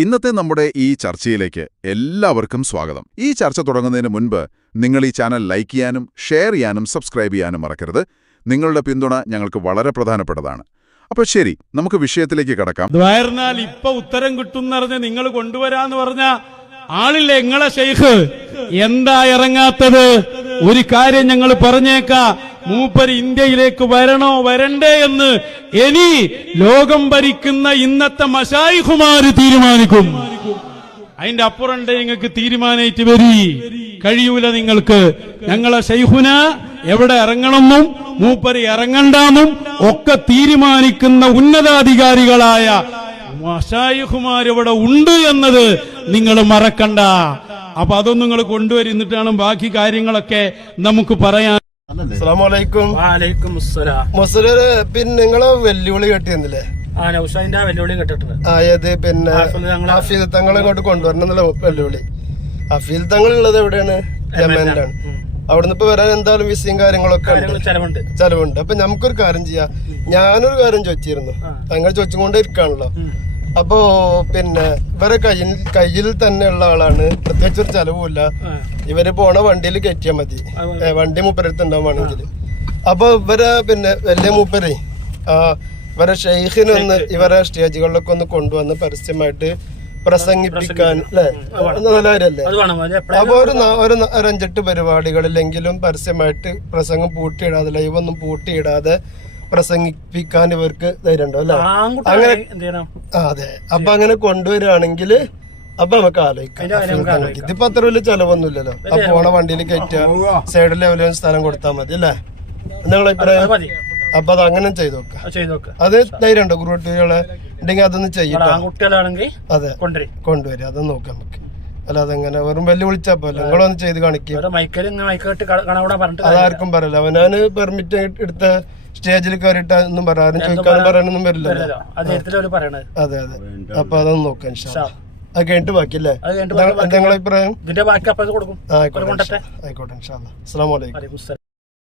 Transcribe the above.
ഇന്നത്തെ നമ്മുടെ ഈ ചർച്ചയിലേക്ക് എല്ലാവർക്കും സ്വാഗതം. ഈ ചർച്ച തുടങ്ങുന്നതിന് മുൻപ് നിങ്ങൾ ഈ ചാനൽ ലൈക്ക് ചെയ്യാനും ഷെയർ ചെയ്യാനും സബ്സ്ക്രൈബ് ചെയ്യാനും മറക്കരുത്. നിങ്ങളുടെ പിന്തുണ ഞങ്ങൾക്ക് വളരെ പ്രധാനപ്പെട്ടതാണ്. അപ്പോൾ ശരി, നമുക്ക് വിഷയത്തിലേക്ക് കടക്കാം. ഇപ്പൊ ഉത്തരം കിട്ടുന്നറിഞ്ഞ് നിങ്ങൾ കൊണ്ടുവരാന്ന് പറഞ്ഞ ആളില്ലേ നിങ്ങളെ ഷെയ്ഖ്? എന്താ ഇറങ്ങാത്തത്? ഒരു കാര്യം ഞങ്ങൾ പറഞ്ഞേക്കാ, മൂപ്പര് ഇന്ത്യയിലേക്ക് വരണോ വരണ്ടേ എന്ന് ഇനി ലോകം ഭരിക്കുന്ന ഇന്നത്തെ മശായിഖുമാര് തീരുമാനിക്കും. അതിന്റെ അപ്പുറം നിങ്ങൾക്ക് തീരുമാനിച്ച് വരി കഴിയൂല നിങ്ങൾക്ക്. ഞങ്ങളെ ഷെയ്ഖുന എവിടെ ഇറങ്ങണമെന്നും മൂപ്പര് ഇറങ്ങണ്ടെന്നും ഒക്കെ തീരുമാനിക്കുന്ന ഉന്നതാധികാരികളായ മശായിഖുമാരിവിടെ ഉണ്ട് എന്നത് നിങ്ങൾ മറക്കണ്ട. അപ്പൊ അതൊന്നും നിങ്ങൾ കൊണ്ടുവരുന്നിട്ടാണ് ബാക്കി കാര്യങ്ങളൊക്കെ നമുക്ക് പറയാൻ. പിന്നെ നിങ്ങളെ വെല്ലുവിളി കേട്ടിരുന്നില്ലേ? വെല്ലുവിളി കേട്ടിട്ടുണ്ട്. അതായത് പിന്നെ ഹഫീൽ തങ്ങൾ ഇങ്ങോട്ട് കൊണ്ടുവരണം എന്നുള്ള വെല്ലുവിളി. ഹഫീൽ തങ്ങൾ ഉള്ളത് എവിടെയാണ്? യമനിലാണ്. അവിടുന്ന് ഇപ്പൊ വരാൻ എന്തായാലും വിസയും കാര്യങ്ങളൊക്കെ ചെലവുണ്ട്. അപ്പൊ നമുക്കൊരു കാര്യം ചെയ്യാം. ഞാനൊരു കാര്യം ചോദിച്ചിരുന്നു, തങ്ങൾ ചോദിച്ചുകൊണ്ടേ ഇരിക്കാണല്ലോ. അപ്പോ പിന്നെ ഇവരെ കയ്യിൽ തന്നെ ഉള്ള ആളാണ്, പ്രത്യേകിച്ച് ഒരു ചെലവുമില്ല. ഇവര് പോണ വണ്ടിയിൽ കയറ്റിയാൽ മതി, വണ്ടി മൂപ്പരടുത്തുണ്ടാവുകയാണെങ്കിൽ. അപ്പൊ ഇവരെ പിന്നെ വലിയ മൂപ്പരെ ഇവരെ ഷെയ്ഖിനൊന്ന് ഇവരെ സ്റ്റേജുകളിലൊക്കെ ഒന്ന് കൊണ്ടുവന്ന് പരസ്യമായിട്ട് പ്രസംഗിപ്പിക്കാൻ അല്ലെ, നല്ല കാര്യല്ലേ? അപ്പൊ ഒരു 5-8 പരിപാടികളിലെങ്കിലും പരസ്യമായിട്ട് പ്രസംഗം പൂട്ടിയിടാതെ, ലൈവൊന്നും പൂട്ടിയിടാതെ പ്രസംഗിപ്പിക്കാൻ ഇവർക്ക് ധൈര്യമുണ്ടോ അല്ലെ? അങ്ങനെ അതെ. അപ്പൊ അങ്ങനെ കൊണ്ടുവരികയാണെങ്കിൽ അപ്പൊ നമുക്ക് ആലോചിക്കാം. ഇതിപ്പോ അത്ര വലിയ ചെലവൊന്നുമില്ലല്ലോ. അപ്പൊ പോണ വണ്ടിയിൽ കയറ്റുക, സൈഡ് ലെവലിൽ സ്ഥലം കൊടുത്താൽ മതി അല്ലേ? നിങ്ങളെ അഭിപ്രായം? അപ്പൊ അത് അങ്ങനെ ചെയ്തു നോക്കാം. അത് ധൈര്യമുണ്ടോ? കുട്ടികളെ ഉണ്ടെങ്കിൽ അതൊന്ന് ചെയ്യട്ടെ. അതെ, കൊണ്ടുവരിക. അതൊന്ന് നോക്കാം നമുക്ക്. അല്ലാതെ എങ്ങനെ വെറും വെല്ലു വിളിച്ചാ പോലെ നിങ്ങളൊന്ന് ചെയ്ത് കാണിക്കും. അതാർക്കും പറയില്ല. അവനാണ് പെർമിറ്റ് എടുത്ത സ്റ്റേജിൽ കയറിയിട്ട് ഒന്നും പറയാനും ചോദിക്കാനും പറയാനൊന്നും വരില്ലല്ലോ. അതെ അതെ. അപ്പൊ അതൊന്ന് നോക്കാം. അത് കഴിഞ്ഞിട്ട് ബാക്കിയല്ലേ? നിങ്ങളെ അഭിപ്രായം? ആയിക്കോട്ടെ. അസ്സലാമു അലൈക്കും.